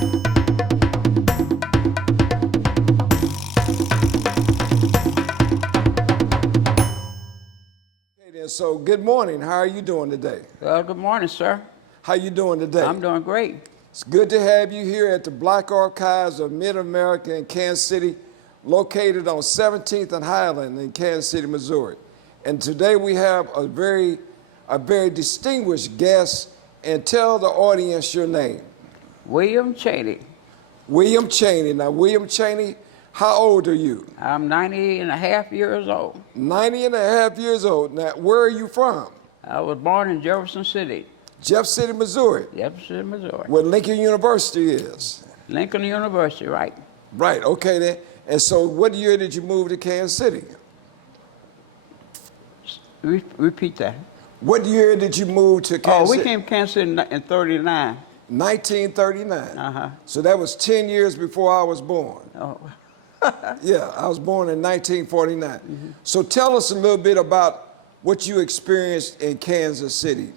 So good morning. How are you doing today? Good morning, sir. How you doing today? I'm doing great. It's good to have you here at the Black Archives of Mid-America in Kansas City, located on 17th and Highland in Kansas City, Missouri. And today we have a very distinguished guest. And tell the audience your name. William Chaney. William Chaney. Now, William Chaney, how old are you? I'm 90 and a half years old. 90 and a half years old. Now, where are you from? I was born in Jefferson City. Jefferson City, Missouri. Jefferson City, Missouri. Where Lincoln University is. Lincoln University, right. Right, okay then. And so what year did you move to Kansas City? Repeat that. What year did you move to Kansas City? We came to Kansas City in 39. 1939. Uh-huh. So that was 10 years before I was born. Oh. Yeah, I was born in 1949. Mm-hmm. So tell us a little bit about what you experienced in Kansas City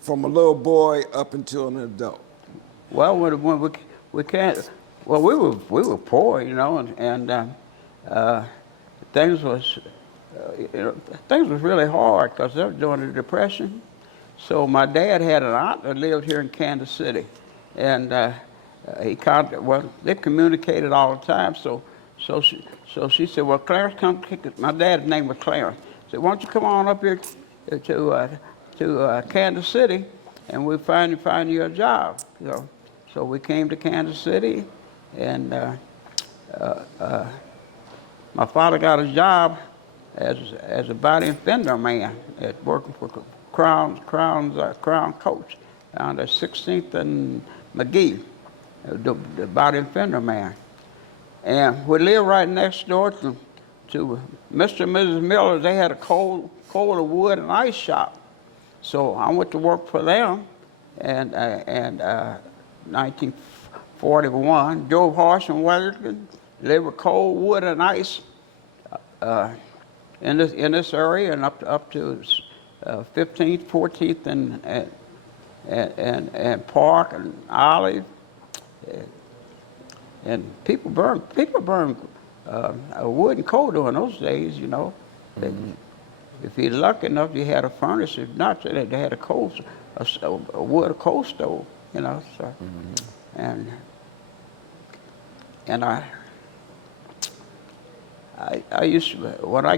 from a little boy up until an adult. Well, when we can't, well, we were poor, you know, and things was really hard because they were during the Depression. So my dad had an aunt that lived here in Kansas City, and they communicated all the time. So she said, well, Clarence, come kick it. My dad's name was Clarence. She said, why don't you come on up here to Kansas City, and we'll find you a job. So we came to Kansas City, and my father got a job as a body and fender man working for Crown Coach down at 16th and McGee, the body and fender man. And we lived right next door to Mr. and Mrs. Miller. They had a coal and wood and ice shop. So I went to work for them, and 1941, drove horse and wagon, lived with coal, wood, and ice in this area, and up to 15th, 14th, and Park and Olive. And people burn wood and coal during those days, you know. Mm-hmm. If you're lucky enough, you had a furnace. If not, they had a wood or coal stove, you know. So, mm-hmm. and I used to, when I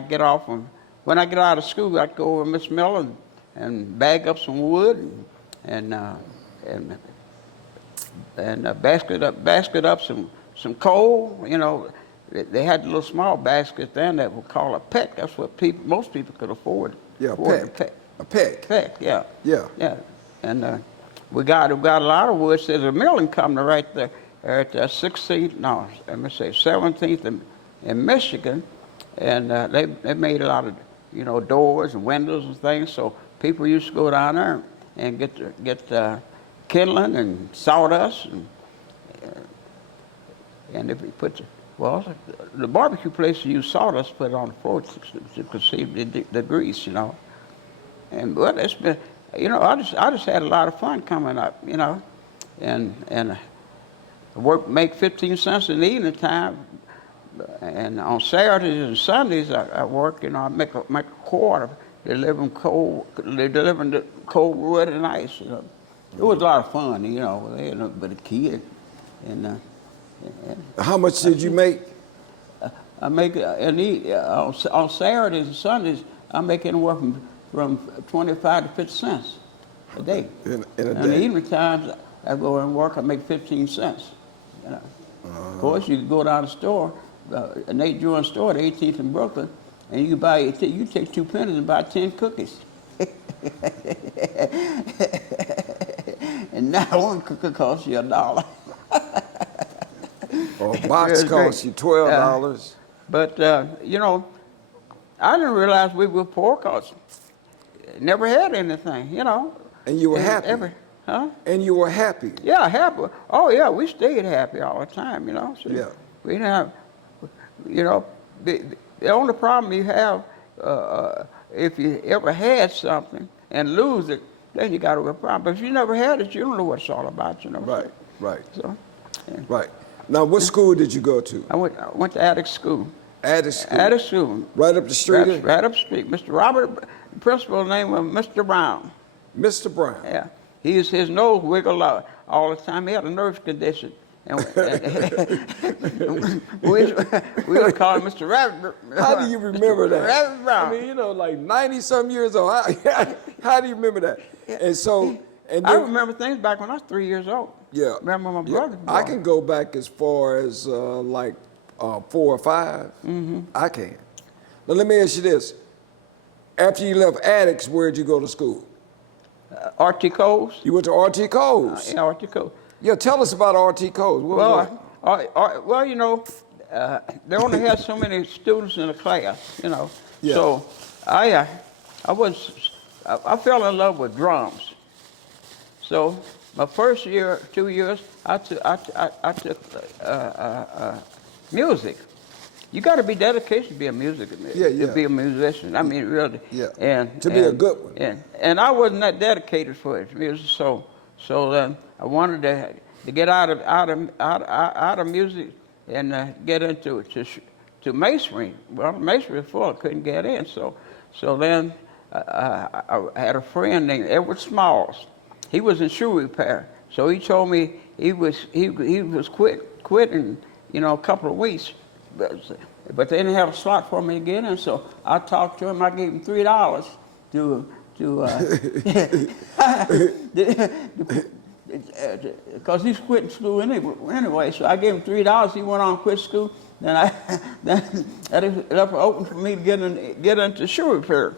get out of school, I'd go over to Miss Miller and bag up some wood and basket up some coal. You know, they had a little small basket then that were called a peck. That's what most people could afford. Yeah, a peck. Peck, yeah. Yeah. And we got a lot of wood. There's a milling company right there at 17th in Michigan, and they made a lot of, you know, doors and windows and things. So people used to go down there and get kindling and sawdust, and if you put the barbecue place used sawdust, put it on the floor to see the grease, you know. And but it's been, you know, I just had a lot of fun coming up, you know, and make 15 cents in the evening time, and on Saturdays and Sundays I work, you know, I make a quarter delivering the cold wood and ice, you know. It was a lot of fun, you know. They had but a kid, and how much did you make? I make on Saturdays and Sundays I make anywhere from 25 to 50 cents a day. In a day. In the evening times I go and work. I make 15 cents. You know. Of course, you can go down the store, Nate Jordan's store at 18th and Brooklyn, and you take 2 pennies and buy 10 cookies. And now one cookie costs you $1. Or a box costs you $12. But you know, I didn't realize we were poor because never had anything, you know. And you were happy. And you were happy. Yeah, happy. Oh yeah, we stayed happy all the time, you know. So yeah. We didn't have, you know, the only problem you have if you ever had something and lose it, then you got a real problem. But if you never had it, you don't know what it's all about, you know. Right. Right. So, yeah. Right. Now, what school did you go to? I went to Attic School. Attic School. Attic School. Right up the street here? Right up the street. Mr. Robert, the principal's name was Mr. Brown. Mr. Brown. Yeah. His nose wiggled out all the time. He had a nerve condition. And we would call him Mr. Rabbit. How do you remember that? Rabbit Brown. I mean, you know, like 90-some years old. How do you remember that? And so, and I then, remember things back when I was 3 years old. yeah. Remember my brother? I can go back as far as 4 or 5. Mm-hmm. I can. Now, let me ask you this. After you left Addicts, where'd you go to school? R.T. Coles. You went to R.T. Coles. Yeah, R.T. Coles. Yeah, tell us about R.T. Coles. What was that? Well, you know, they only had so many students in the class, you know. Yeah. So I fell in love with drums. So my first year, 2 years, I took music. You got to be dedicated to be a to be a musician. I mean, really. Yeah. And to be a good one. And I wasn't that dedicated for it, music. So then I wanted to get out of music and get into to masonry. Well, masonry was full, I couldn't get in. So then I had a friend named Edward Smalls. He was in shoe repair. So he told me he was quitting, you know, a couple of weeks. But they didn't have a slot for me to get in, so I talked to him. I gave him $3 because he's quitting school anyway. So I gave him $3. He went on and quit school. Then that left it open for me to get into shoe repair.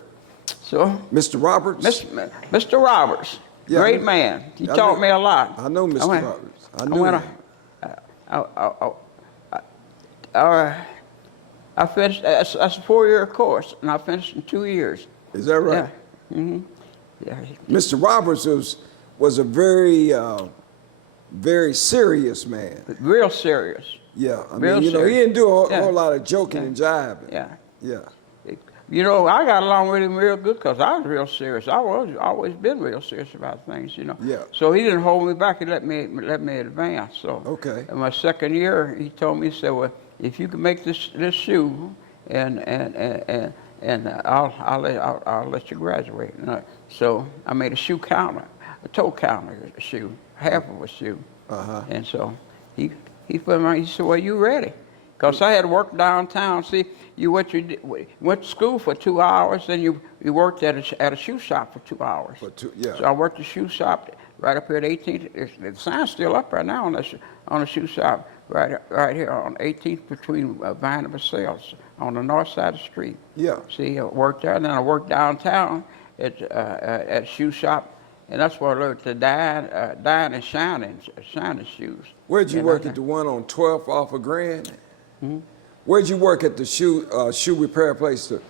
So Mr. Roberts? Mr. Roberts, yeah, great man. He taught me a lot. I know Mr. Roberts. I knew him. I finished. That's a 4-year course, and I finished in 2 years. Is that right? Yeah. Mm-hmm. Yeah. Mr. Roberts was a very, very serious man. Real serious. Yeah, I Real mean, you know, he serious. didn't do a whole lot of joking and jiving. Yeah. Yeah. You know, I got along with him real good because I was real serious. I was always been real serious about things, you know. Yeah. So he didn't hold me back. He let me advance. So Okay. in my second year, he told me, he said, "Well, if you can make this shoe, and I'll let you graduate." So I made a shoe counter, a toe counter, a shoe, half of a shoe. Uh-huh. And so he put me on. He said, "Well, you ready?" Because I had worked downtown. See, you went to school for 2 hours, then you worked at a shoe shop for 2 hours. Yeah. So I worked at a shoe shop right up here at 18th. The sign's still up right now on the shoe shop right here on 18th between Vine and Versailles on the north side of the street. Yeah. See, I worked there, and then I worked downtown at shoe shop. And that's where I learned to dye and shining shoes. Where'd you work at the one on 12th off of Grand? Hmm? Where'd you work at the shoe repair place, the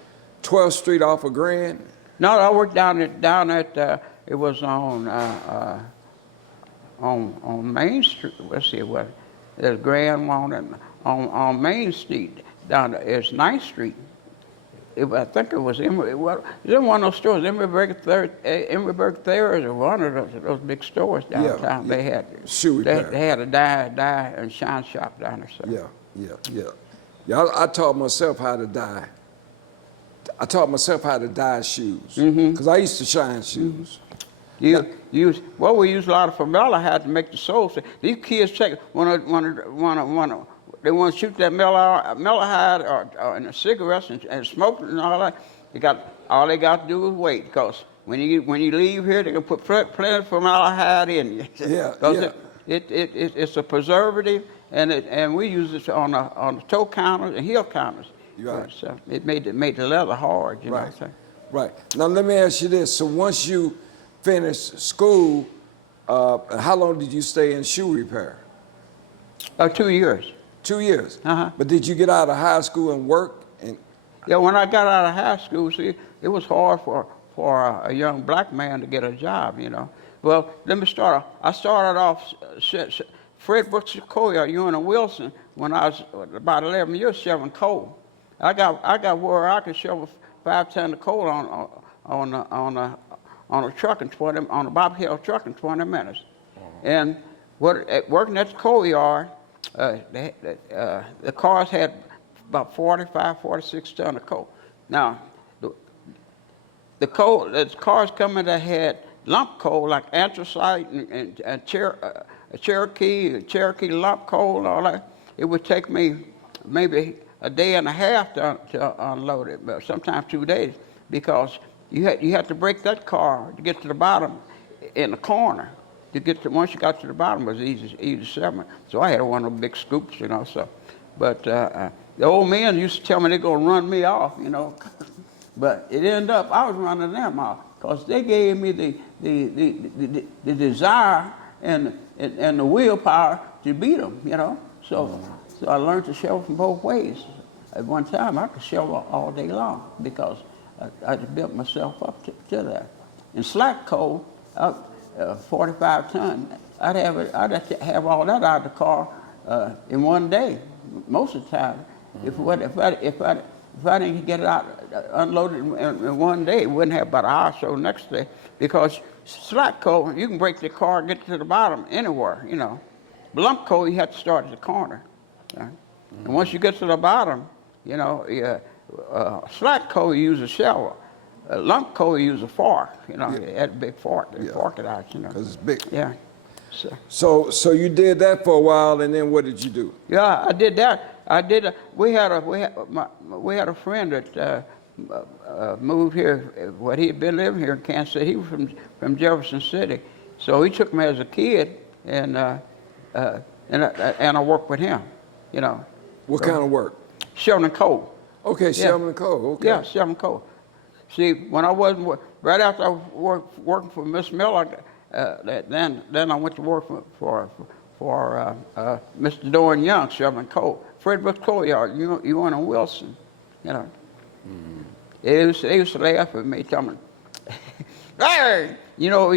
12th Street off of Grand? No, I worked down at it was on Main Street. Let's see, it was there's Grand one and on Main Street down there is 9th Street. I think it was in one of those stores, Emeryburg Thayer's, or one of those big stores downtown. Yeah. They had shoe repair. They had a dye and shine shop down there. So. Yeah. I taught myself how to dye. I taught myself how to dye shoes because I used to shine shoes. We use a lot of formaldehyde to make the soles. These kids they want to shoot that formaldehyde or in the cigarettes and smoke and all that. All they got to do is wait, because when you leave here, they're gonna put plenty of formaldehyde in you. Yeah. It's a preservative, and we use it on the toe counters and heel counters. Right. So it made the leather hard, you know. So. Right. Now let me ask you this: so once you finished school, how long did you stay in shoe repair? 2 years. 2 years. Uh-huh. But did you get out of high school and work? Yeah, when I got out of high school, see, it was hard for a young black man to get a job, you know. Well, let me start. I started off Fred Brooks Sequoia, Ewan and Wilson, when I was about 11 years shoveling coal. I got where I could shovel 5 tons of coal on a truck on a bobtail truck in 20 minutes, and Working at the coal yard, the cars had about 45, 46 ton of coal. Now, the cars coming that had lump coal like anthracite and Cherokee lump coal and all that, it would take me maybe a day and a half to unload it, but sometimes 2 days, because you had to break that car to get to the bottom in the corner. Once you got to the bottom, it was easy to separate. So I had one of those big scoops, you know. So, but the old men used to tell me they're gonna run me off, you know. But it ended up I was running them off because they gave me the desire and the willpower to beat them, you know. So I learned to shovel from both ways. At one time, I could shovel all day long because I just built myself up to that. In slack coal, 45 ton, I'd have to have all that out of the car in one day, most of the time. If I didn't get it out unloaded in one day, it wouldn't have about an hour or so next day, because slack coal, you can break the car and get to the bottom anywhere, you know. But lump coal, you have to start at the corner. Right? And once you get to the bottom, you know, slack coal, you use a shovel. Lump coal, you use a fork, you know. It had a big fork. They fork it out, you know. Because it's big. Yeah. So you did that for a while, and then what did you do? Yeah, I did that. We had a friend that moved here. What he had been living here in Kansas City. He was from Jefferson City, so he took me as a kid, and I worked with him, you know. What kind of work? Shoveling coal. Okay, shoveling coal. Okay. Yeah, shoveling coal. See, when I wasn't right after I was working for Miss Miller, then I went to work for Mr. Doran Young shoveling coal. Fred Brooks Coal Yard, you went on Wilson, you know. Mm-hmm. They used to laugh at me, tell me, hey, you know,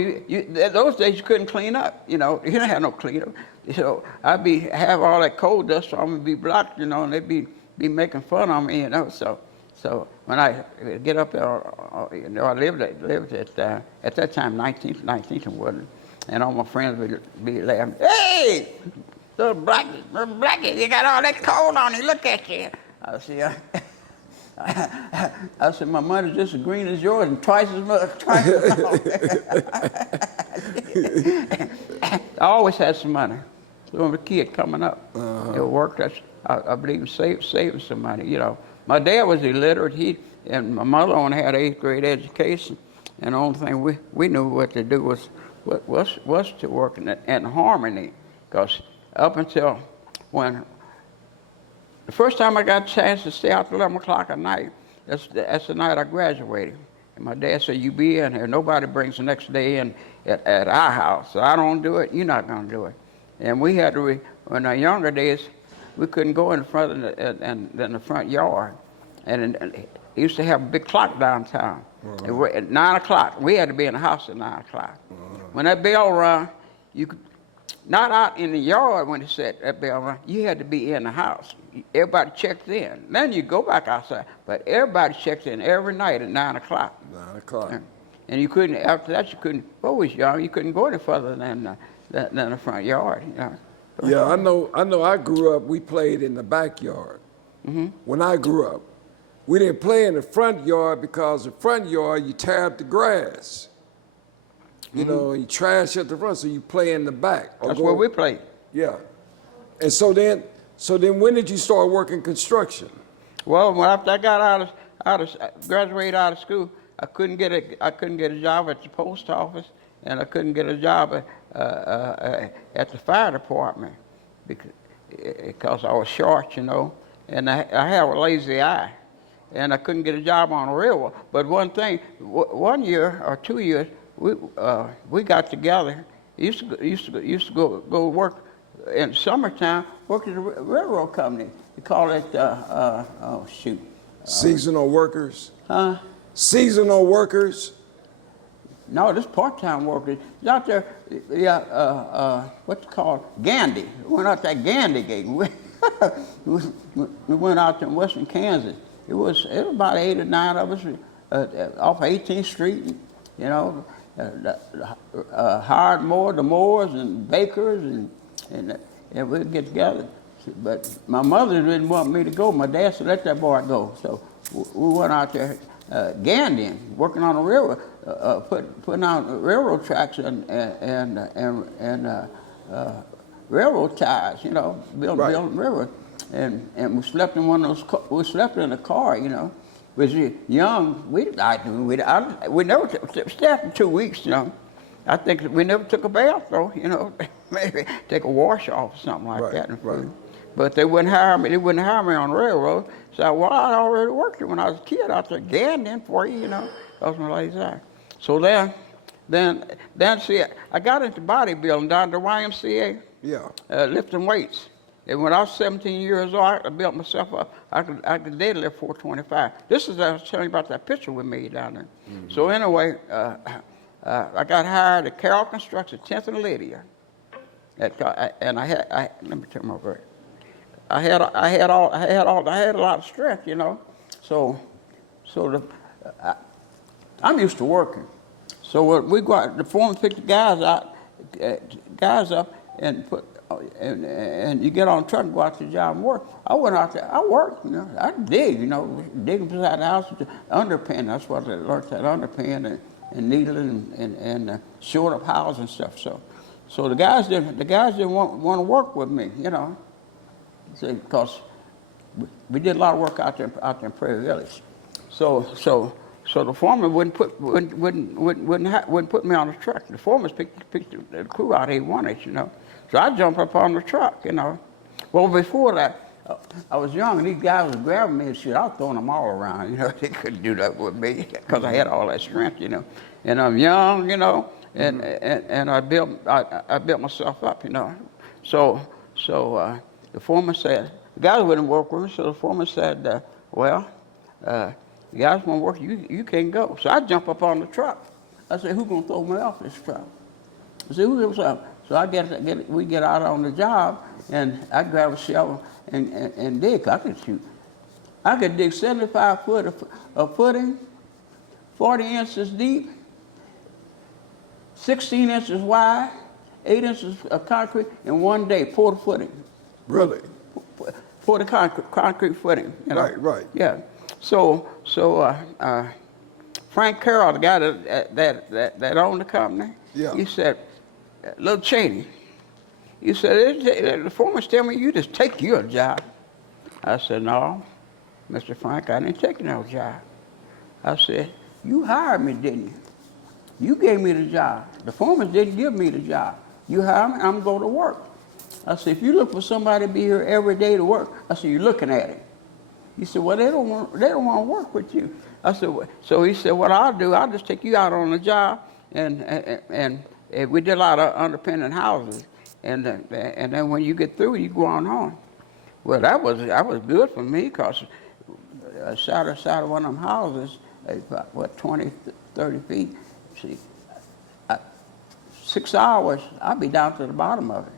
those days you couldn't clean up, you know. You didn't have no cleaner. So I'd have all that coal dust, so I'm gonna be blocked, you know, and they'd be making fun of me, you know. So when I get up there, you know, I lived at that time 19th and Woodland, and all my friends would be laughing. Hey, little blackie, you got all that coal on you. Look at you. I said, I said, my money's just as green as yours and twice as much. I always had some money. So when I was a kid coming up, it worked. I believe in saving some money, you know. My dad was illiterate. And my mother only had 8th grade education, and the only thing we knew what to do was to work in harmony, because up until when the first time I got a chance to stay out till 11 o'clock at night, that's the night I graduated. And my dad said, "You be in here. Nobody brings the next day in at our house. So I don't do it. You're not gonna do it." And we had to. In our younger days, we couldn't go in the front in the front yard, and he used to have a big clock downtown. At 9 o'clock, we had to be in the house at 9 o'clock. When that bell rang, you could not out in the yard when it said that bell rang. You had to be in the house. Everybody checked in. Then you go back outside, but everybody checked in every night at 9 o'clock. 9 o'clock. And you couldn't. After that, you couldn't. What was young? You couldn't go any further than the front yard. You know? Yeah, I know. I grew up. We played in the backyard. Mm-hmm. When I grew up. We didn't play in the front yard because the front yard, you tear up the grass. You know, you trash at the front, so you play in the back. That's where we played. Yeah. And so then when did you start working construction? Well, after I got graduated out of school, I couldn't get a job at the post office, and I couldn't get a job at the fire department because I was short, you know, and I have a lazy eye. And I couldn't get a job on a railroad. But one thing, 1 year or 2 years, we got together. Used to go work in the summertime, work at the railroad company. They call it seasonal workers. Huh? Seasonal workers. No, this part-time workers. It's out there. Yeah, what's it called? Gandy. We went out that Gandy gate. We went out to western Kansas. It was about 8 or 9 of us off 18th Street, you know, hired the mowers and bakers, and we'd get together. But my mother didn't want me to go. My dad said, let that boy go. So we went out there, Gandhian, working on a railroad, putting out railroad tracks and railroad ties, you know, building railroad. And we slept in one of those. We slept in a car, you know. We was young. We never slept in 2 weeks, you know. I think we never took a bath though, you know. Maybe take a wash off or something like that. Right. But they wouldn't hire me. They wouldn't hire me on the railroad. So I already worked here when I was a kid out there, Gandhian for you, you know. That was my ladies there. So then see, I got into bodybuilding down at the YMCA. Yeah. Lifting weights. And when I was 17 years old, I built myself up. I could deadlift 425. This is, I was telling you about that picture we made down there. Mm-hmm. So anyway, I got hired at Carroll Construction, 10th and Lydia. And let me turn my break. I had a lot of strength, you know. I'm used to working. So we go out, the foreman picked the guys up and you get on the truck and go out to the job and work. I went out there, I worked, you know. I dig, you know, digging beside the house, underpin. That's what I learned, that underpin and needling and shoring up houses and stuff. So the guys didn't want to work with me, you know. See, because we did a lot of work out there in Prairie Village. So the foreman wouldn't put me on the truck. The foreman picked the crew out. He wanted, you know. So I jumped up on the truck, you know. Well, before that, I was young, and these guys was grabbing me and shit. I was throwing them all around, you know. They couldn't do that with me because I had all that strength, you know. And I'm young, you know, and I built myself up, you know. So the foreman said, the guys wouldn't work with me, so the foreman said, the guys won't work, you can't go. So I jump up on the truck. I said, who's gonna throw me off this truck? I said, who's gonna? So we get out on the job, and I grab a shovel and dig. I could shoot. I could dig 75 foot of footing, 40 inches deep, 16 inches wide, 8 inches of concrete in one day, pour the footing. Really? Pour the concrete footing. You know? Right. Yeah. So Frank Carroll, the guy that owned the company, yeah. He said, little Chaney, he said, the foreman tell me you just take your job. I said, no, Mr. Frank, I didn't take no job. I said, you hired me, didn't you? You gave me the job. The foreman didn't give me the job. You hired me, I'm going to work. I said, if you look for somebody to be here every day to work, I said, you're looking at him. He said, well, they don't want to work with you. I said, so he said, what I'll do, I'll just take you out on the job, and we did a lot of underpinning houses, and then when you get through, you go on home. Well, that was good for me, because side of one of them houses, about 20, 30 feet. See, 6 hours, I'd be down to the bottom of it.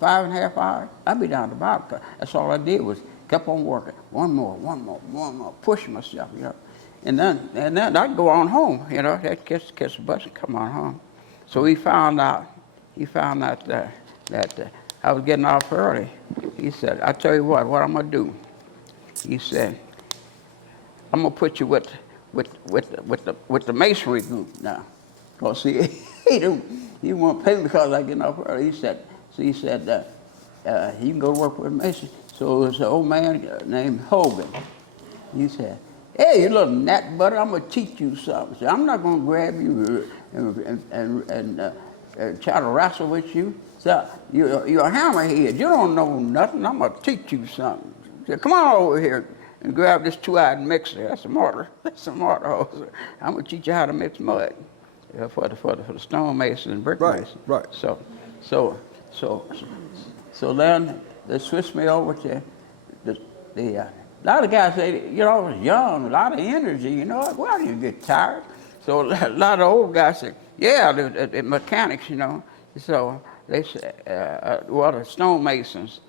5.5 hours, I'd be down to the bottom. That's all I did was kept on working. One more, pushing myself, you know. And then I'd go on home, you know. I'd catch the bus and come on home. So he found out that I was getting off early. He said, I tell you what I'm gonna do. He said, I'm gonna put you with the masonry group now. Cause see, he won't pay me because I get off early. He said, you can go work with Mason. So it was an old man named Hogan. He said, hey, you little nut butter, I'm gonna teach you something. So I'm not gonna grab you and try to wrestle with you. So you're a hammerhead. You don't know nothing. I'm gonna teach you something. He said, come on over here and grab this 2-eyed mixer. That's a mortar. That's a mortar hose. I'm gonna teach you how to mix mud for the stone mason and brick mason. Right. So then they switched me over to a lot of guys say, you know, I was young, a lot of energy, you know, well, you get tired. So a lot of old guys say, yeah, the mechanics, you know. So they said, the stonemasons,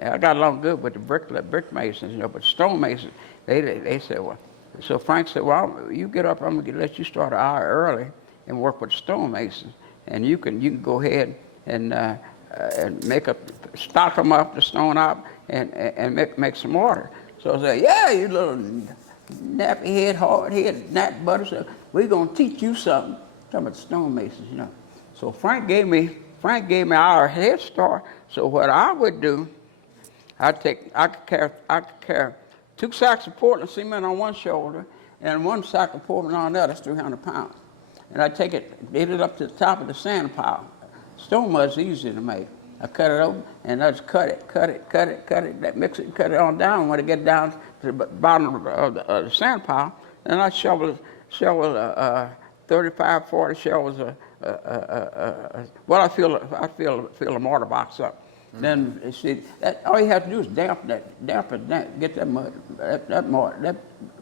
I got along good with the brick masons, you know, but stonemasons, they said, well, so Frank said, well, you get up, I'm going to let you start an hour early, and work with stonemasons, and you can go ahead and stock them up, the stone up, and make some mortar. So I said, yeah, you little nappy head, hard head, nap butter. So we're gonna teach you something. Talking about stonemasons, you know. So Frank gave me our head start. So what I would do, I could carry 2 sacks of Portland cement on one shoulder and 1 sack of Portland on the other. That's 300 pounds. And I get it up to the top of the sand pile. Stone mud's easy to make. I cut it open and I just cut it, mix it, cut it on down. When I get down to the bottom of the sand pile, then I shovel 35, 40 shovels. Well, I fill a mortar box up. Then you see, all you have to do is damp it, get that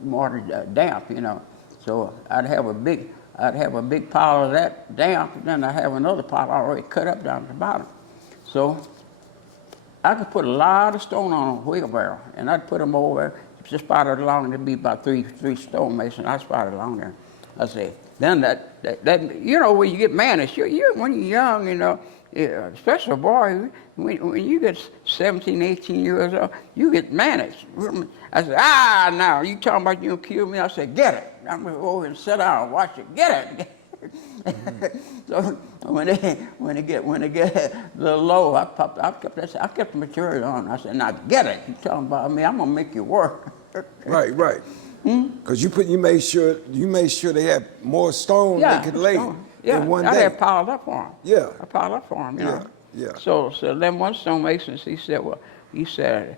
mortar damp, you know. So I'd have a big pile of that damp, and then I have another pile already cut up down at the bottom. So I could put a lot of stone on a wheelbarrow, and I'd put them over, just spotted along, there'd be about three stonemasons. I spotted along there. I say, then that you know, when you get managed, when you're young, you know, especially a boy, when you get 17, 18 years old, you get managed. I said, now, you talking about you gonna kill me? I said, get it. I'm gonna go over and sit down and watch it. Get it. So when they get a little low, I kept the material on. I said, now get it. You talking about me? I'm gonna make you work. Right. Because you made sure they had more stone they could lay in one day. I had piled up for them. Yeah. I piled up for them, you know. Yeah. So then one stonemason, he said,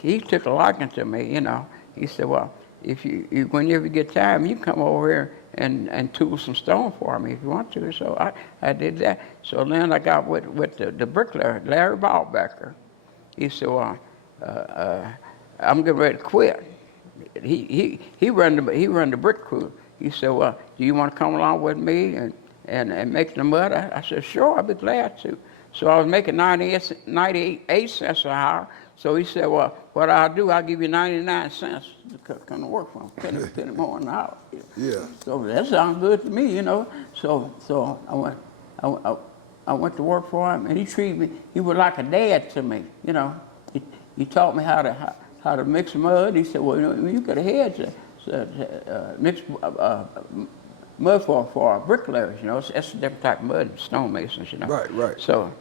he took a liking to me, you know. He said, well, if you whenever you get time, you come over here and tool some stone for me if you want to. So I did that. So then I got with the bricklayer, Larry Ballbecker. He said, well, I'm getting ready to quit. He run the brick crew. He said, well, do you want to come along with me and make the mud? I said, sure, I'd be glad to. So I was making 98 cents an hour. So he said, well, what I'll do, I'll give you 99 cents to come to work for him, penny more an hour. Yeah. So that sounds good to me, you know. So I went to work for him, and he treated me. He was like a dad to me, you know. He taught me how to mix mud. He said, well, you know, you got a head to mix mud for bricklayers, you know. That's a different type of mud than stonemasons, you know. Right. So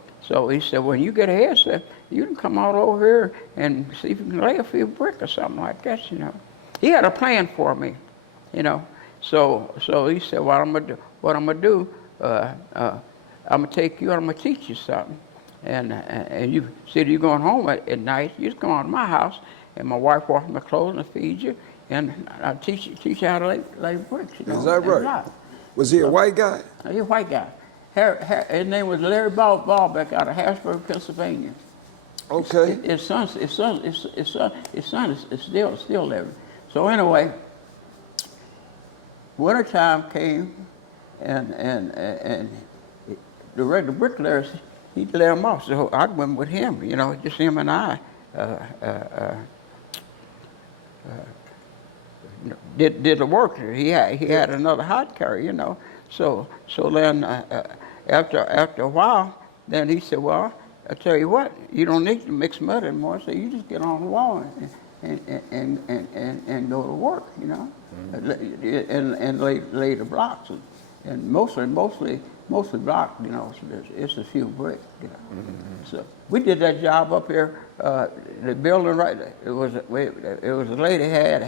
he said, when you get a head set, you can come out over here and see if you can lay a few brick or something like that, you know. He had a plan for me, you know. So he said, what I'm gonna do, I'm gonna take you and I'm gonna teach you something. And you said you're going home at night, you just come on to my house, and my wife washes my clothes and feeds you, and I'll teach you how to lay bricks, you know. Is that right? Was he a white guy? He's a white guy. His name was Larry Ballbeck out of Harrisburg, Pennsylvania. Okay. His son is still living. So anyway, wintertime came, and the regular bricklayers, he'd let them off. So I went with him, you know, just him and I. Did the work. He had another hot carrier, you know. So then after a while, then he said, well, I tell you what, you don't need to mix mud anymore. So you just get on the wall and go to work, you know, and lay the blocks, and mostly block, you know. So it's a few bricks, you know. So we did that job up here. The building right, it was a lady had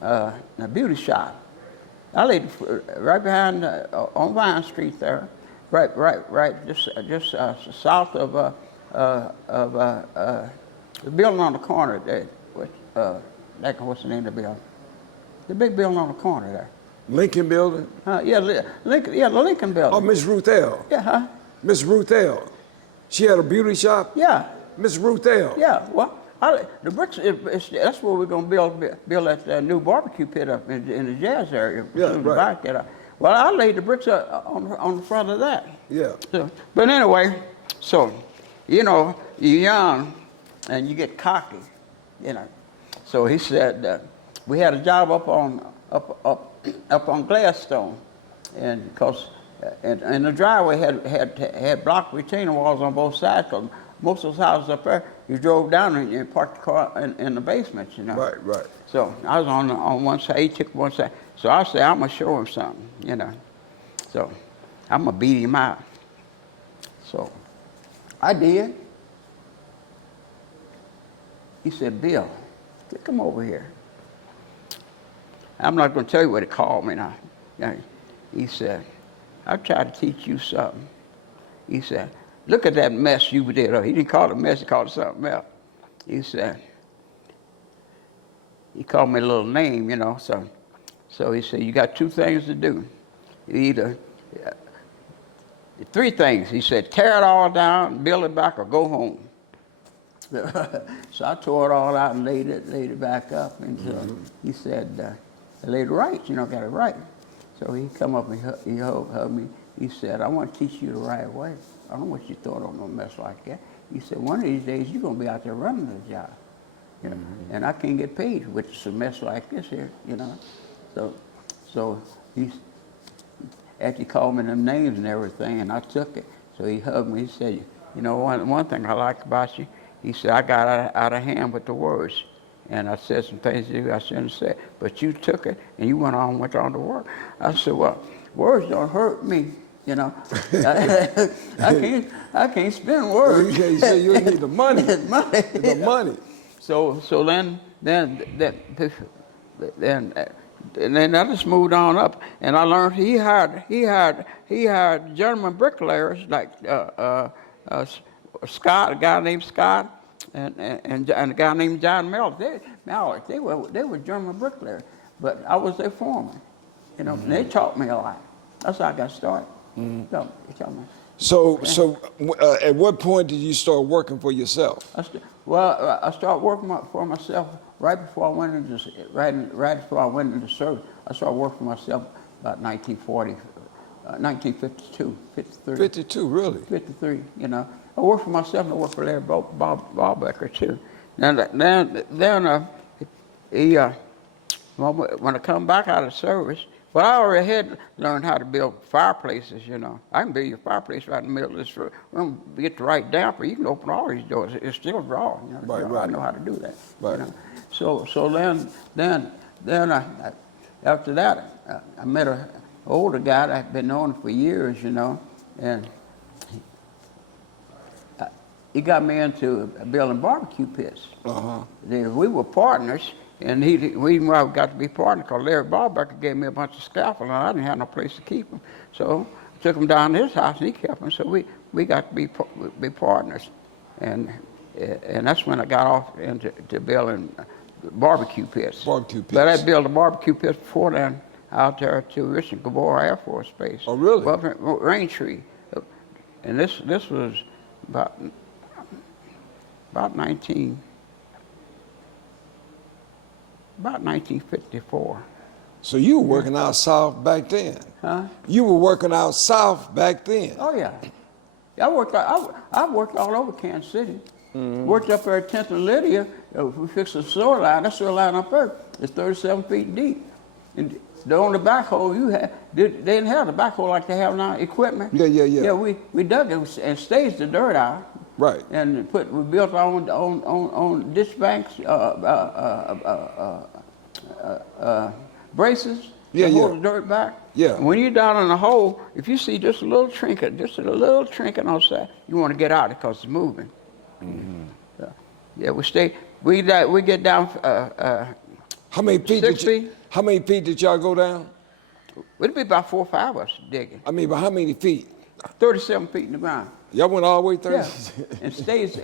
a beauty shop. I lived right behind on Vine Street there, right just south of the building on the corner there. What's the name of the building? The big building on the corner there. Lincoln Building? The Lincoln Building. Oh, Miss Ruth L. Yeah, huh? Miss Ruth L. She had a beauty shop? Yeah. Miss Ruth L. Yeah, well, the bricks, that's where we're going to build that new barbecue pit up in the jazz area. Yeah, right. Well, I laid the bricks up on the front of that. Yeah. So, but anyway, so, you know, you're young and you get cocky, you know. So he said, we had a job up on Gladstone, and because and the driveway had block retaining walls on both sides. Cause most of those houses up there, you drove down and you parked the car in the basement, you know. Right, right. So I was on one side, he took one side. So I said, I'm gonna show him something, you know. So I'm gonna beat him out. So I did. He said, Bill, come over here. I'm not gonna tell you what he called me now. He said, I tried to teach you something. He said, look at that mess you did. He didn't call it a mess, he called it something else. He said, he called me a little name, you know, so he said, you got two things to do. Either, three things. He said, tear it all down, build it back, or go home. So I tore it all out and laid it back up. And he said, I laid it right, you know, got it right. So he come up and he hugged me. He said, I want to teach you the right way. I don't want you to throw it on no mess like that. He said, one of these days you're going to be out there running the job. You know? And I can't get paid with a mess like this here, you know. So he actually called me them names and everything, and I took it. So he hugged me. He said, you know, one thing I like about you, he said, I got out of hand with the words. And I said some things to you I shouldn't have said, but you took it and you went on to work. I said, well, words don't hurt me, you know. I can't spend words. You say you need the money. Money. The money. So then I just moved on up, and I learned he hired German bricklayers like Scott, a guy named Scott, and a guy named John Mallard. They were German bricklayers, but I was their foreman, you know. And they taught me a lot. That's how I got started. So they taught me. So at what point did you start working for yourself? I started working for myself right before I went into service. I started working for myself about 1952, 53. 52, really? 53, you know. I worked for myself and I worked for Larry Ballbecker too. Then when I come back out of service, well, I already had learned how to build fireplaces, you know. I can build your fireplace right in the middle of this room. When we get the right damper, you can open all these doors. It's still dry, you know. Right. I know how to do that. Right. You know? So then after that, I met an older guy that I'd been knowing for years, you know, and he got me into building barbecue pits. We were partners. And we got to be partners because Larry Ballbecker gave me a bunch of scaffold and I didn't have no place to keep them. So I took them down to his house and he kept them. So we got to be partners. And that's when I got off into building barbecue pits. Barbecue pits. But I built a barbecue pit before then out there to Richard Gabor Air Force Base. Oh, really? Above Raintree. And this was about 1954. So you were working out south back then? Huh? You were working out south back then? Oh yeah. I worked all over Kansas City. Worked up there at 10th and Lydia. We fixed the sewer line. That sewer line up there is 37 feet deep. And the only backhoe you had, they didn't have the backhoe like they have now, equipment. Yeah. Yeah, we dug it and staged the dirt out. Right. And we built our own ditch banks, braces to hold the dirt back. Yeah. And when you're down in the hole, if you see just a little trinket on the side, you want to get out because it's moving. Yeah, we get down. How many feet? 6 feet. How many feet did y'all go down? It'd be about 4 or 5 of us digging. I mean, but how many feet? 37 feet in the ground. Y'all went all the way 30? Yeah, and staged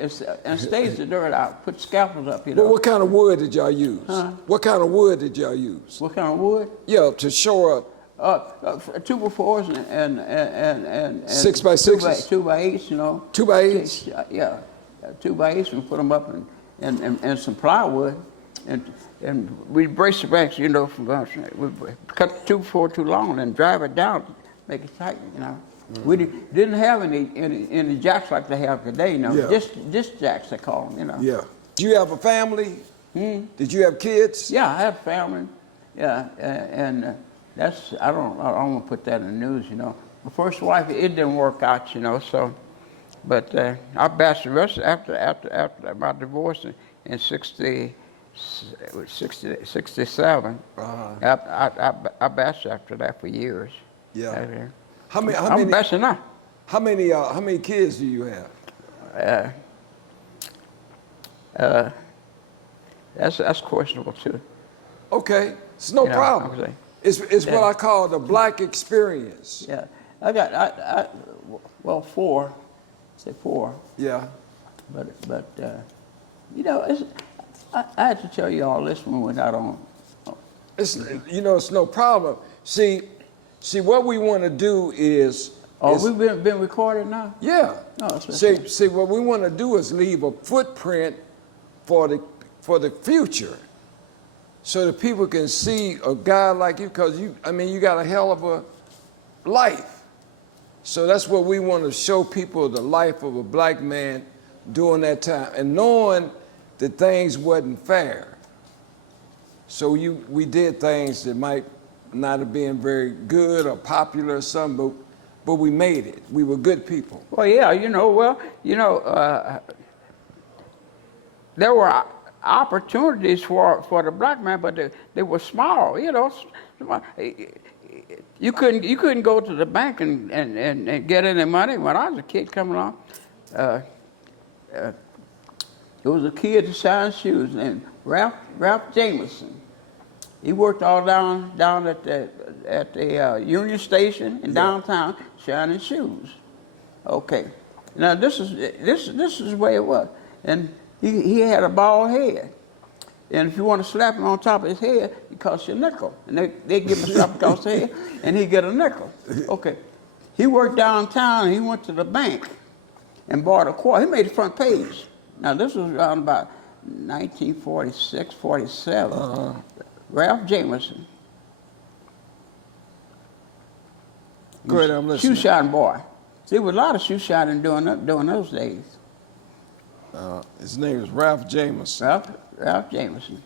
the dirt out, put scaffolds up, you know. Well, what kind of wood did y'all use? Huh? What kind of wood did y'all use? What kind of wood? Yeah, to shore up. 2x4s and 6 by 6s? 2 by 8s, you know. 2 by 8s? Yeah, 2 by 8s, and put them up and some plywood, and we brace the banks, you know, we cut the 2x4 too long and drive it down, make it tight, you know. We didn't have any jacks like they have today, you know. Yeah. Just jacks, they call them, you know. Yeah. Do you have a family? Did you have kids? Yeah, I have family. Yeah, and I don't want to put that in the news, you know. My first wife, it didn't work out, you know. So, but I bachelor's the rest after my divorce in 67. I bachelor after that for years. Yeah. I'm a bachelor now. How many kids do you have? That's questionable too. Okay, it's no You know, problem. It's what I call the black experience. Yeah, well, 4. Say 4. Yeah. But you know, I had to tell you all this when we went out on. It's no problem. See, what we want to do is. We've been recorded now? Yeah. No, see, what we want to do is leave a footprint for the future, so that people can see a guy like you, because you got a hell of a life. So that's what we want to show people, the life of a black man during that time, and knowing that things wasn't fair. So we did things that might not have been very good or popular or something, but we made it. We were good people. Well, yeah, there were opportunities for the black man, but they were small, you know. You couldn't go to the bank and get any money. When I was a kid coming along, there was a kid that shined shoes named Ralph Jameson. He worked all down at the Union Station in downtown, shining shoes. Okay, now this is the way it was, and he had a bald head, and if you want to slap him on top of his head, it costs you a nickel, and they give him a slap across the head, and he get a nickel. Okay, he worked downtown, and he went to the bank and bought a quarter. He made the front page. Now this was around about 1946, 47. Ralph Jameson. Go ahead, I'm listening. Shoe shining boy. See, there was a lot of shoe shining during those days. His name is Ralph Jameson. Ralph Jameson.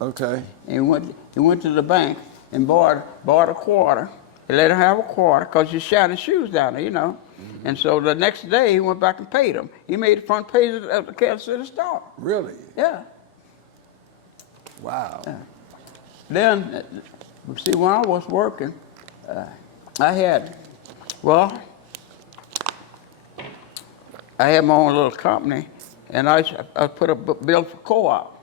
Okay. And he went to the bank and bought a quarter. He let him have a quarter because he's shining shoes down there, you know. Mm-hmm. And so the next day he went back and paid him. He made the front page of the Kansas City Star. Really? Yeah. Wow. Then, see, when I was working, I had my own little company, and I put a bill for co-op.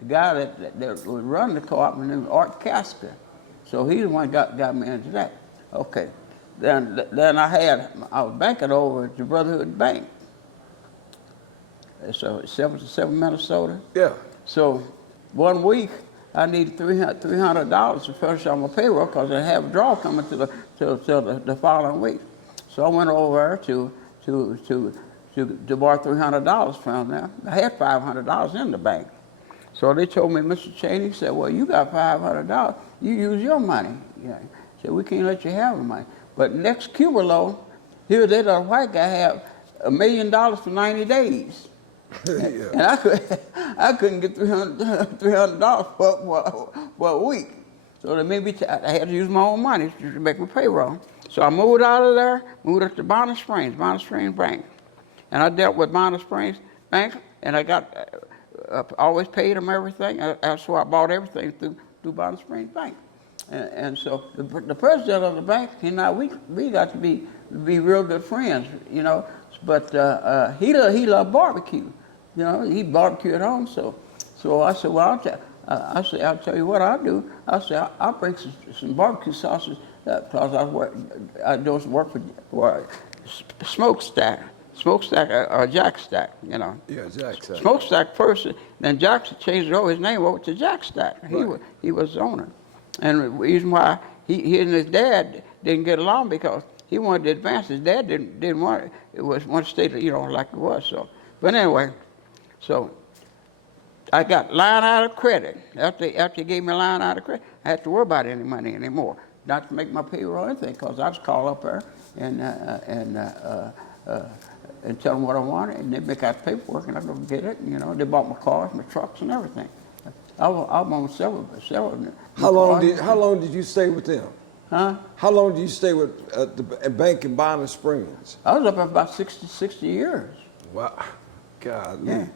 The guy that was running the co-op was named Art Casper, so he's the one that got me into that. Okay. Then I was banking over at the Brotherhood Bank. So 7 Minnesota. Yeah. So 1 week I needed $300 to finish on my payroll because I have a draw coming to the following week. So I went over to borrow $300 from them. I had $500 in the bank. So they told me, Mr. Chaney said, well, you got $500. You use your money. Yeah. Said, we can't let you have the money. But next Cuba loan, here they let a white guy have $1 million for 90 days. Yeah. And I couldn't get $300 for a week. So they made me I had to use my own money to make my payroll. So I moved out of there, moved up to Bonner Springs Bank. And I dealt with Bonner Springs Bank, and I got always paid them everything. That's why I bought everything through Bonner Springs Bank. And so the president of the bank and I, we got to be real good friends, you know. But he loved barbecue, you know. He barbecued at home, so I said, well, I'll tell you what I'll do. I said I'll bring some barbecue sauces because I do some work for Smokestack or Jack Stack, you know. Yeah, Jack Stack. Smokestack first, then Jack changed his name over to Jack Stack. Right. He was the owner, and the reason why he and his dad didn't get along because he wanted to advance. His dad didn't want it. It was one state, you know, like it was. So, but anyway, so I got line out of credit. After he gave me a line out of credit, I had to worry about any money anymore. Not to make my payroll or anything, because I just call up there and tell them what I wanted, and they make out the paperwork, and I go get it. And, you know, they bought my cars, my trucks, and everything. I was on several. How long did you stay with them? Huh? How long did you stay with the bank in Bonner Springs? I was up there about 60 years. Wow, God. Yeah.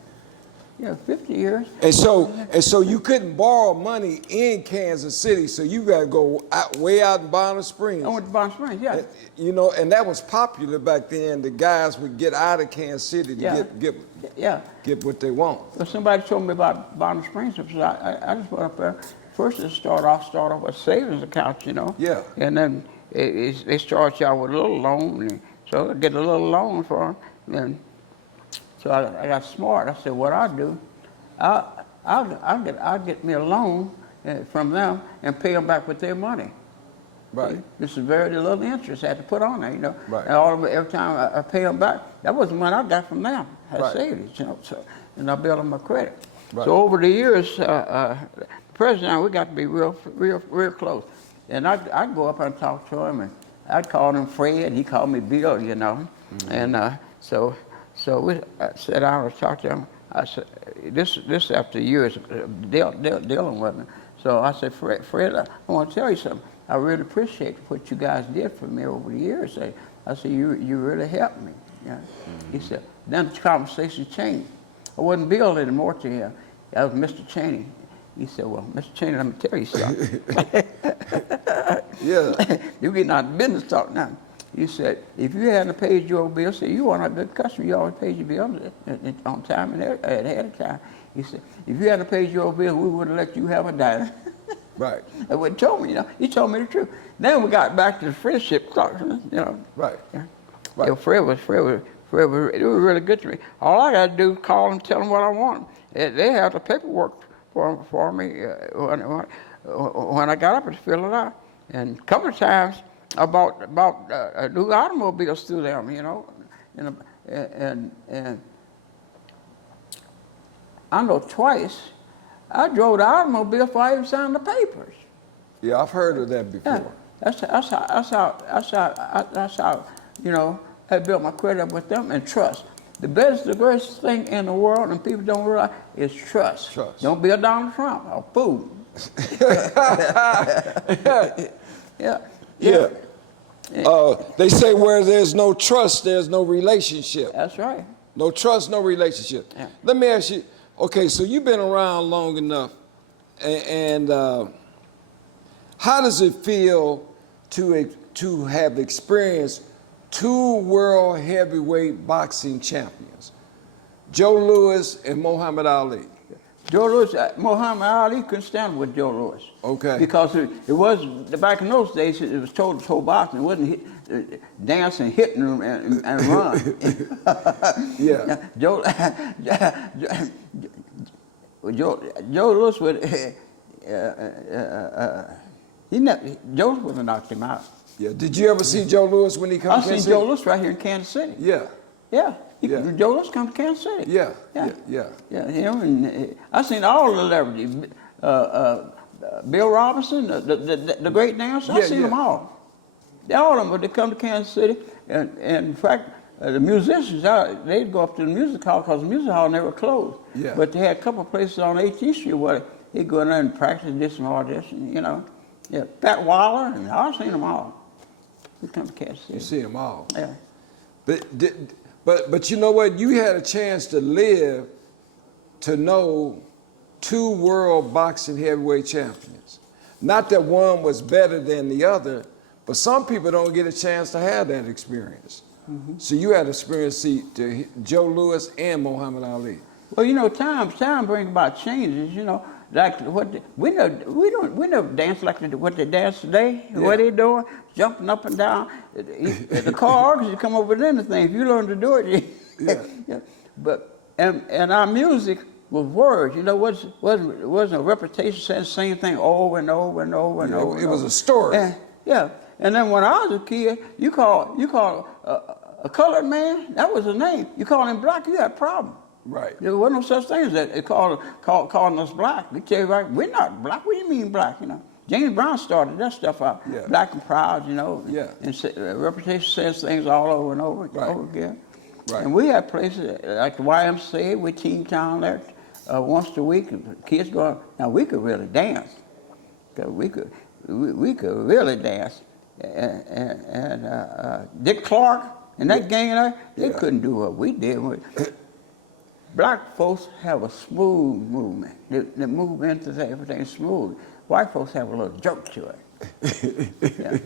Yeah, 50 years. And so you couldn't borrow money in Kansas City, so you got to go way out in Bonner Springs. I went to Bonner Springs, yeah. You know, and that was popular back then. The guys would get out of Kansas City to get what they want. Well, somebody told me about Bonner Springs, so I just went up there. First, it start off with savings accounts, you know. Yeah. And then they start you out with a little loan, and so I get a little loan for them. So I got smart. I said, what I'll do, I'll get me a loan from them and pay them back with their money. Right. This is very little interest I had to put on there, you know. Right. And every time I pay them back, that was the money I got from them. I saved it, you know. So, and I built on my credit. Right. So over the years, the president, we got to be real close. And I'd go up and talk to him, and I'd call him Fred. He called me Bill, you know. Mm-hmm. And so we sat down and talked to him. I said, this after years dealing with him. So I said, Fred, I want to tell you something. I really appreciate what you guys did for me over the years. I said, you really helped me. You know? Mm-hmm. He said, then the conversation changed. I wasn't Bill anymore to him. I was Mr. Chaney. He said, well, Mr. Chaney, let me tell you something. Yeah. You getting out of business talk now. He said, if you hadn't paid your bill, say you weren't a good customer, you always paid your bill on time and ahead of time. He said, if you hadn't paid your bill, we would have let you have a dime. Right. That's what he told me, you know. He told me the truth. Then we got back to the friendship talk, you know. Right. Yeah. Right. Yeah, Fred was really good to me. All I got to do is call and tell them what I want. They have the paperwork for me when I got up and fill it out. And a couple of times I bought new automobiles through them, you know. And I know twice I drove the automobile before I even signed the papers. Yeah, I've heard of that before. Yeah, that's how you know, I built my credit up with them and trust. The greatest thing in the world, and people don't realize, is trust. Trust. Don't be a Donald Trump, a fool. Yeah. They say where there's no trust, there's no relationship. That's right. No trust, no relationship. Yeah. Let me ask you, okay, so you've been around long enough, and how does it feel to have experienced 2 world heavyweight boxing champions, Joe Louis and Muhammad Ali? Joe Louis, Muhammad Ali couldn't stand with Joe Louis. Okay. Because it was, back in those days, it was toe boxing. It wasn't dancing, hitting them and run. Yeah. Joe Louis would, Joe would have knocked him out. Yeah. Did you ever see Joe Louis when he come to Kansas I've City? seen Joe Louis right here in Kansas City. Yeah. Yeah. Yeah. Joe Louis come to Kansas City. Yeah. Yeah, him and I've seen all the celebrities. Bill Robinson, the great dancer. I've seen them all. All of them, but they come to Kansas City, and in fact, the musicians, they'd go up to the music hall because the music hall never closed. Yeah. But they had a couple of places on 18th Street where he'd go in there and practice this and audition, you know. Yeah, Pat Waller, and I've seen them all. They come to Kansas City. You see them all. Yeah. But you know what? You had a chance to live to know 2 world boxing heavyweight champions. Not that one was better than the other, but some people don't get a chance to have that experience. Mm-hmm. So you had experience to Joe Louis and Muhammad Ali. Well, you know, time brings about changes. You know, like we never dance like what they dance today. Yeah. What they doing, jumping up and down. The choreography come up with anything. If you learn to do it, yeah. But and our music was words. You know, wasn't a repetition saying the same thing over and over and over and over. It was a story. And then when I was a kid, you call a colored man, that was a name. You call him black, you had a problem. Right. There wasn't no such thing as that. They calling us black. We tell you right, we're not black. What do you mean black? You know, James Brown started that stuff out. Yeah. Black and proud, you know. Yeah. And reputation says things all over and over, over again. Right. And we had places like the YMCA with Teen Town there, once a week. Kids go out. Now we could really dance. 'Cause we could really dance. And Dick Clark and that gang there, they couldn't do what we did. Black folks have a smooth movement. They move into everything smooth. White folks have a little jerk to it. Yeah.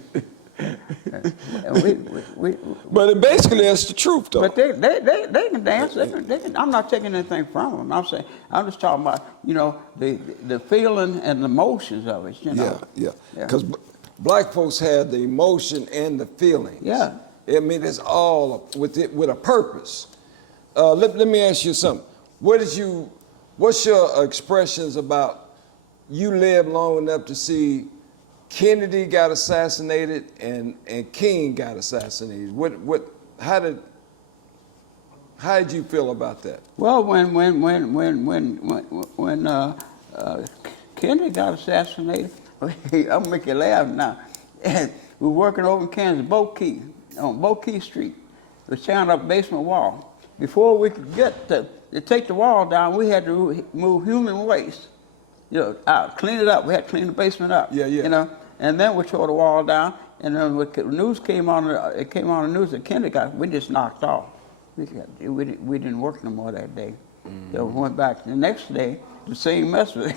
But basically, that's the truth, though. But they can dance. They can, I'm not taking anything from them. I'm just talking about, you know, the feeling and the emotions of it. You know. Yeah. Because black folks have the emotion and the feelings. Yeah. I mean, it's all with a purpose. Let me ask you something. What's your expressions about you lived long enough to see Kennedy got assassinated and King got assassinated? How did you feel about that? Well, when Kennedy got assassinated, I'll make you laugh now. We were working over in Kansas, on Bokey Street. We was tearing up a basement wall. Before we could get to take the wall down, we had to move human waste, you know, out, clean it up. We had to clean the basement up. Yeah. You know, and then we tore the wall down. And then when the news came on, it came on the news that Kennedy got. We just knocked off. We didn't work no more that day. So we went back the next day. The same mess. We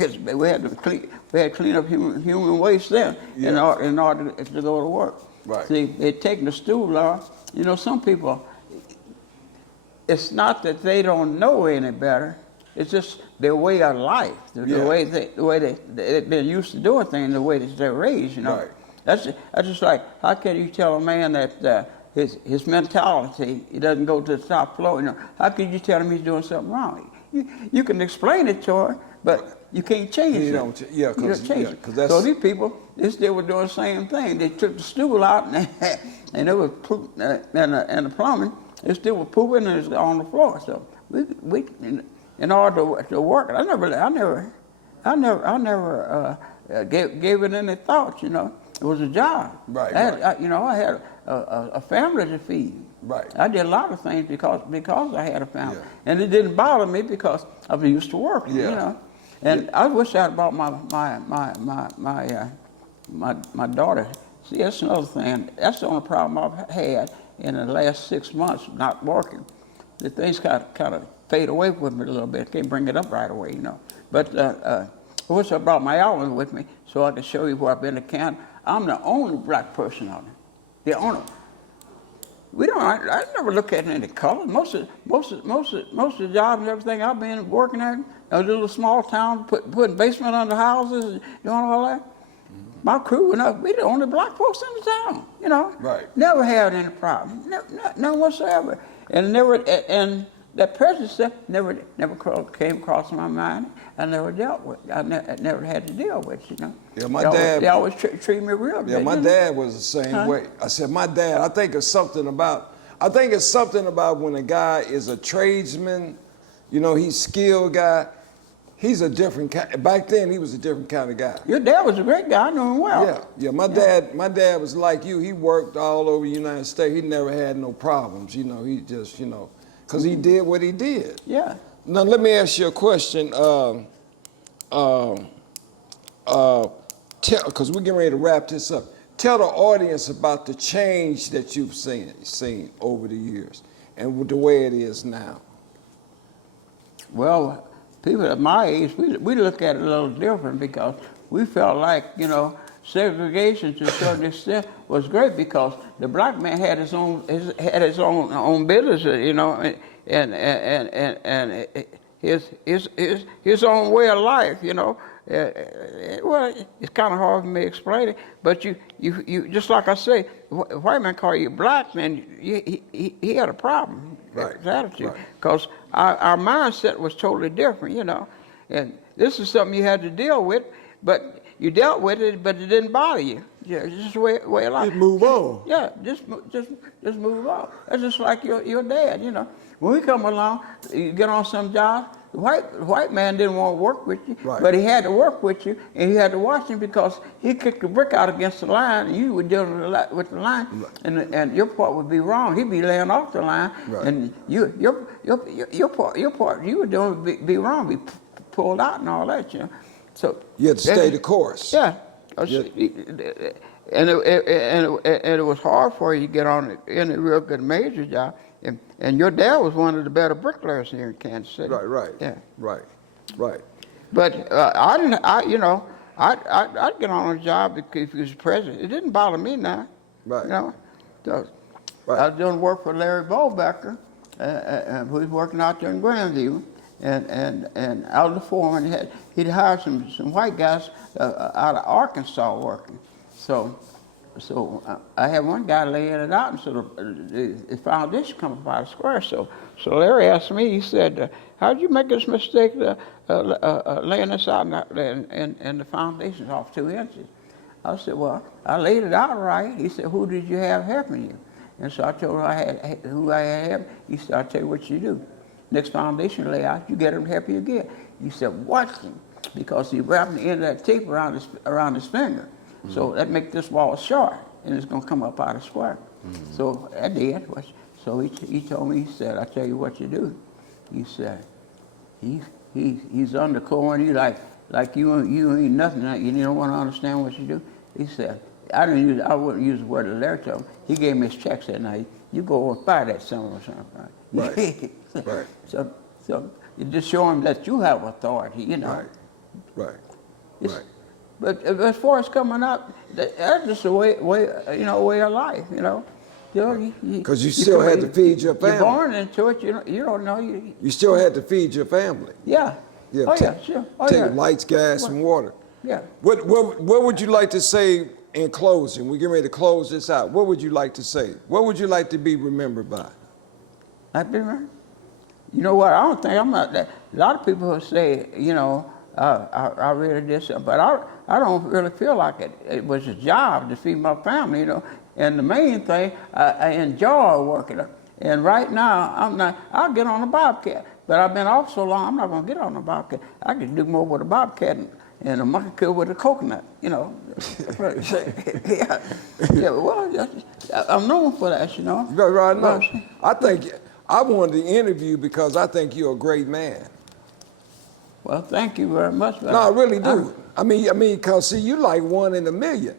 had to clean up human waste then in order to go to work. Right. See, they'd taken the stool off. You know, some people, it's not that they don't know any better. It's just their way of life, the way they're used to doing things, the way that they're raised. You know, Right. That's just like, how can you tell a man that his mentality, he doesn't go to the top floor? You know, how can you tell him he's doing something wrong? You can explain it to her, but you can't change it. You don't change it. So these people, they still were doing the same thing. They took the stool out and they were poop, and the plumbing. They still were pooping and it was on the floor. So we in order to work, I never gave it any thought. You know, it was a job. Right. I had a family to feed. Right. I did a lot of things because I had a family, and it didn't bother me because I was used to working. Yeah. You know, and I wish I had brought my daughter. See, that's another thing. That's the only problem I've had in the last 6 months not working. The things kind of fade away with me a little bit. Can't bring it up right away, you know. But I wish I brought my album with me so I can show you where I've been to Canada. I'm the only black person on it. The only. I never look at any color. Most of the jobs and everything I've been working at, a little small town, putting basement under houses, and doing all that. My crew and us, we the only black folks in the town, you know. Right. Never had any problem, none whatsoever, and that prejudice stuff never came across my mind. I never dealt with. I never had to deal with, you know. Yeah, my dad. They always treat me real good. Yeah, my dad was the same way. I said, my dad. I think it's something about when a guy is a tradesman, you know, he's a skilled guy. He's a different kind. Back then, he was a different kind of guy. Your dad was a great guy. I knew him well. Yeah. My dad was like you. He worked all over the United States. He never had no problems. You know, he just, you know, because he did what he did. Yeah. Now, let me ask you a question. Because we're getting ready to wrap this up. Tell the audience about the change that you've seen over the years and the way it is now. Well, people at my age, we look at it a little different because we felt like, you know, segregation to a certain extent was great because the black man had his own business, you know, and his own way of life, you know. Well, it's kind of hard for me to explain it, but you just like I say, a white man call you black man, he had a problem. Right. His attitude, because our mindset was totally different, you know. And this is something you had to deal with, but you dealt with it, but it didn't bother you. Yeah, it's just the way of life. Just move on. Yeah, just move on. That's just like your dad, you know. When we come along, you get on some job. The white man didn't want to work with you, but he had to work with you, and you had to watch him because he kicked the brick out against the line, and you were dealing with the line, and your part would be wrong. He'd be laying off the line, and your part you were doing would be wrong, be pulled out and all that, you know. So You had to stay the course. yeah. Yeah. And it was hard for you to get on any real good major job. And your dad was one of the better bricklayers here in Kansas City. Right. Yeah. Right. Right. But I didn't. I'd get on a job if he was president. It didn't bother me now. Right. You know. So Right. I was doing work for Larry Bowbecker, who was working out there in Grandview, and I was the foreman. He'd hired some white guys out of Arkansas working. So I had one guy laying it out, and so the foundation come up out of square. So Larry asked me. He said, "How'd you make this mistake laying this out and the foundation's off 2 inches?" I said, "Well, I laid it out right." He said, "Who did you have helping you?" And so I told him who I had. He said, "I'll tell you what you do. Next foundation layout, you get him to help you again." He said, "Watch him," because he wrapped the end of that tape around his finger. Mm-hmm. So that make this wall short, and it's gonna come up out of square. Mm-hmm. So I did. So he told me, he said, "I'll tell you what you do." He said, he's on the corner, you like you ain't nothing. You don't want to understand what you do. He said, I wouldn't use the word that Larry told me. He gave me his checks that night. You go and buy that something or something. Right. Right. So you just show him that you have authority, you know. Right. But as far as coming up, that's just a way of life, you know. Because you still had to feed your family. You're born into it. You don't know. You still had to feed your family. Yeah. Yeah. Sure. Take lights, gas, and water. Yeah. What would you like to say in closing? We're getting ready to close this out. What would you like to say? What would you like to be remembered by? I've been remembered. You know what? I don't think I'm not that. A lot of people will say, you know, I really did something, but I don't really feel like it. It was a job to feed my family, you know. And the main thing, I enjoy working. And right now, I'll get on a bobcat. But I've been off so long, I'm not going to get on a bobcat. I can do more with a bobcat and a monkey could with a coconut, you know. Yeah, well, I'm known for that, you know. Right now, I think I wanted to interview because I think you're a great man. Well, thank you very much. No, I really do. I mean, because see, you like one in a million.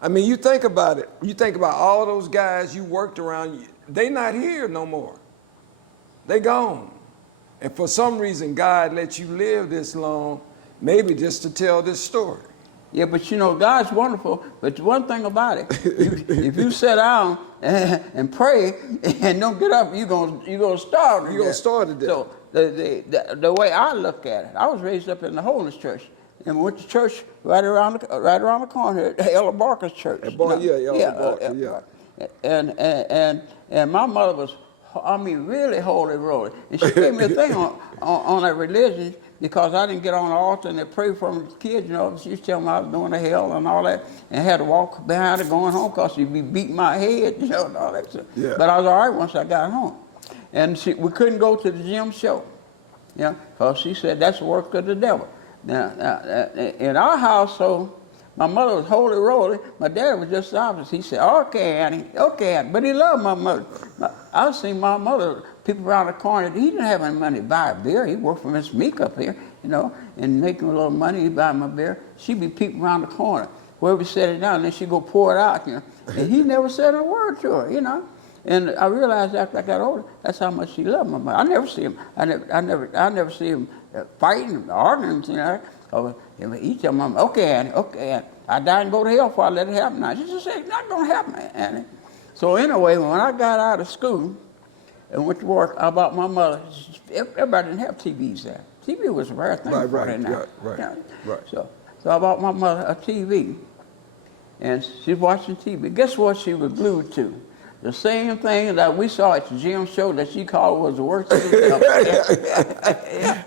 I mean, you think about it. You think about all those guys you worked around. They not here no more. They gone. And for some reason, God let you live this long, maybe just to tell this story. Yeah, but you know, God's wonderful. But one thing about it, if you sit down and pray and don't get up, you're gonna starve to death. You're gonna starve to death. So the way I look at it, I was raised up in the Holiness Church and went to church right around the corner here, Ella Barker's church. Yeah. And my mother was, really holy roly. And she gave me a thing on that religion because I didn't get on the altar and they prayed for me as a kid, you know. She used to tell me I was going to hell and all that, and had to walk behind her going home because she'd be beating my head, you know, and all that stuff. Yeah. But I was all right once I got home. And we couldn't go to the gym show, you know, because she said that's the work of the devil. Now, in our household, my mother was holy roly. My dad was just the opposite. He said, okay, Annie. But he loved my mother. I've seen my mother, people around the corner, he didn't have any money to buy a beer. He worked for Miss Meek up here, you know, and making a little money, he'd buy my beer. She'd be peeping around the corner. Where we set it down, and then she'd go pour it out, you know. And he never said a word to her, you know. And I realized after I got older, that's how much she loved my mother. I never see him. I never see him fighting, arguing, you know. He tell my mom, okay, Annie, I died and go to hell before I let it happen now. She just said, it's not going to happen, Annie. So anyway, when I got out of school and went to work, I bought my mother, everybody didn't have TVs there. TV was a rare thing before that now. Right. So I bought my mother a TV, and she's watching TV. Guess what she was glued to? The same thing that we saw at the gym show that she called was the worst thing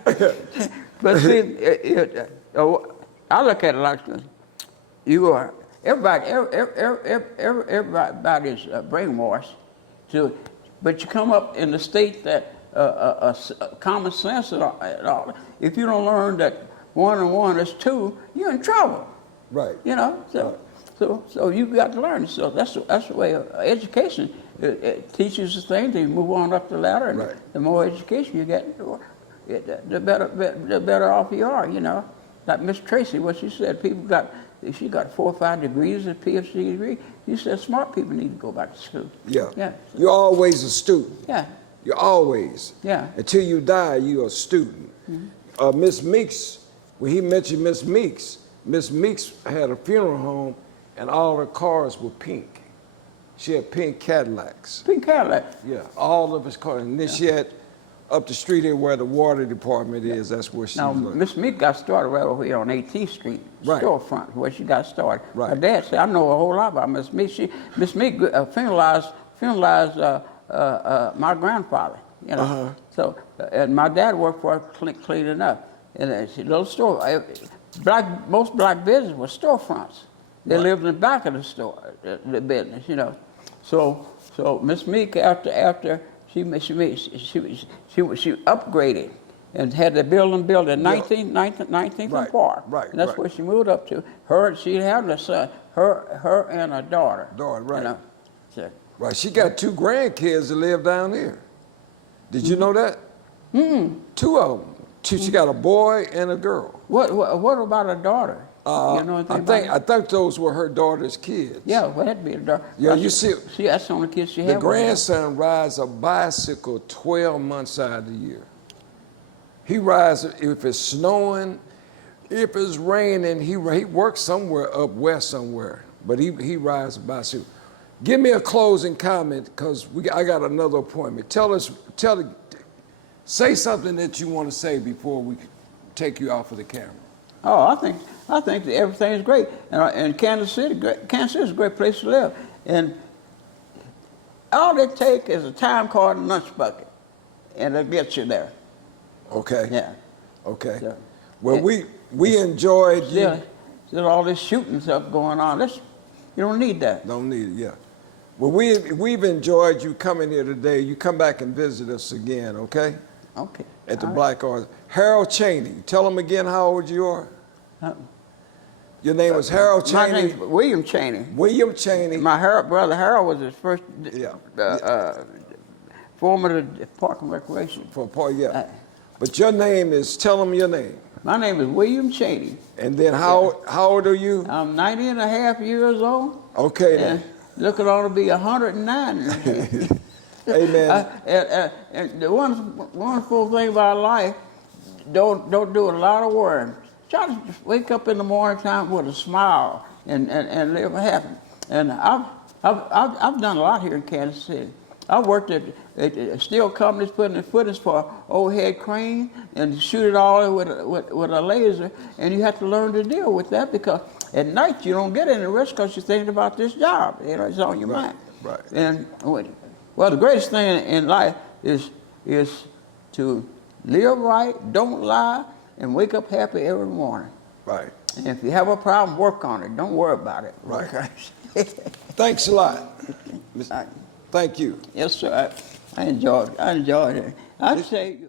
ever. But see, I look at it like this. Everybody's brainwashed. So, but you come up in the state that common sense and all. If you don't learn that 1 and 1 is 2, you're in trouble. Right. You know. So you've got to learn. So that's the way of education. It teaches the thing to move on up the ladder, and the more education you get, the better off you are, you know. Like Miss Tracy, what she said, she got 4 or 5 degrees, a PhD degree. She said smart people need to go back to school. Yeah. Yeah. You're always a student. Yeah. You're always. Yeah. Until you die, you're a student. Miss Meeks, when he mentioned Miss Meeks had a funeral home and all her cars were pink. She had pink Cadillacs. Pink Cadillac. Yeah, all of his cars. And then she had up the street here where the water department is, that's where she Now, was. Miss Meek got started right over here on 18th Street, Right. storefront, where she got started. Right. Her dad said, I know a whole lot about Miss Meek. Miss Meek funeralized my grandfather, you know. So, and my dad worked for her cleaning up. And it's a little store. Most black businesses were storefronts. They lived in the back of the store, the business, you know. So Miss Meek, after she upgraded and had the building built in 19th and Park. Right. And that's where she moved up to. She had a son, her and a daughter. Right. You know. So, Right. She got 2 grandkids that live down here. Did you know that? 2 of them. She got a boy and a girl. what about a daughter? You know anything about I think those were her daughter's kids. Yeah, well, that'd be a daughter. Yeah, you see, that's the only kid she had. the grandson rides a bicycle 12 months out of the year. He rides if it's snowing, if it's raining. He works somewhere up west somewhere, but he rides a bicycle. Give me a closing comment because I got another appointment. Say something that you want to say before we take you off of the camera. Oh, I think that everything is great, and Kansas City is a great place to live, and all it takes is a time card and lunch bucket, and it'll get you there. Okay. Yeah. Okay. Yeah. Well, we enjoyed you. Still all this shooting stuff going on. You don't need that. Don't need it. Yeah. Well, we've enjoyed you coming here today. You come back and visit us again. Okay. Okay. At the All Black Archives. Harold Chaney. Tell them again how old you are. right. Your name was Harold My Chaney. name's William Chaney. William Chaney. My brother Harold was his first foreman of Park and Recreation. Yeah. But your name is, tell them your name. My name is William Chaney. And then how old are you? I'm 90 and a half years old. Okay And then. looking on to be 109. Amen. And the wonderful thing about life, don't do a lot of worrying. Try to just wake up in the morning time with a smile and live happy. And I've done a lot here in Kansas City. I worked at steel companies putting the footings for overhead crane and shoot it all with a laser. And you have to learn to deal with that because at night you don't get any rest because you're thinking about this job. You know, it's on your mind. Right. And well, the greatest thing in life is to live right, don't lie, and wake up happy every morning. Right. And if you have a problem, work on it. Don't worry about it. Right. Thanks a lot. Thank you. Yes, sir. I enjoyed it. I'd say.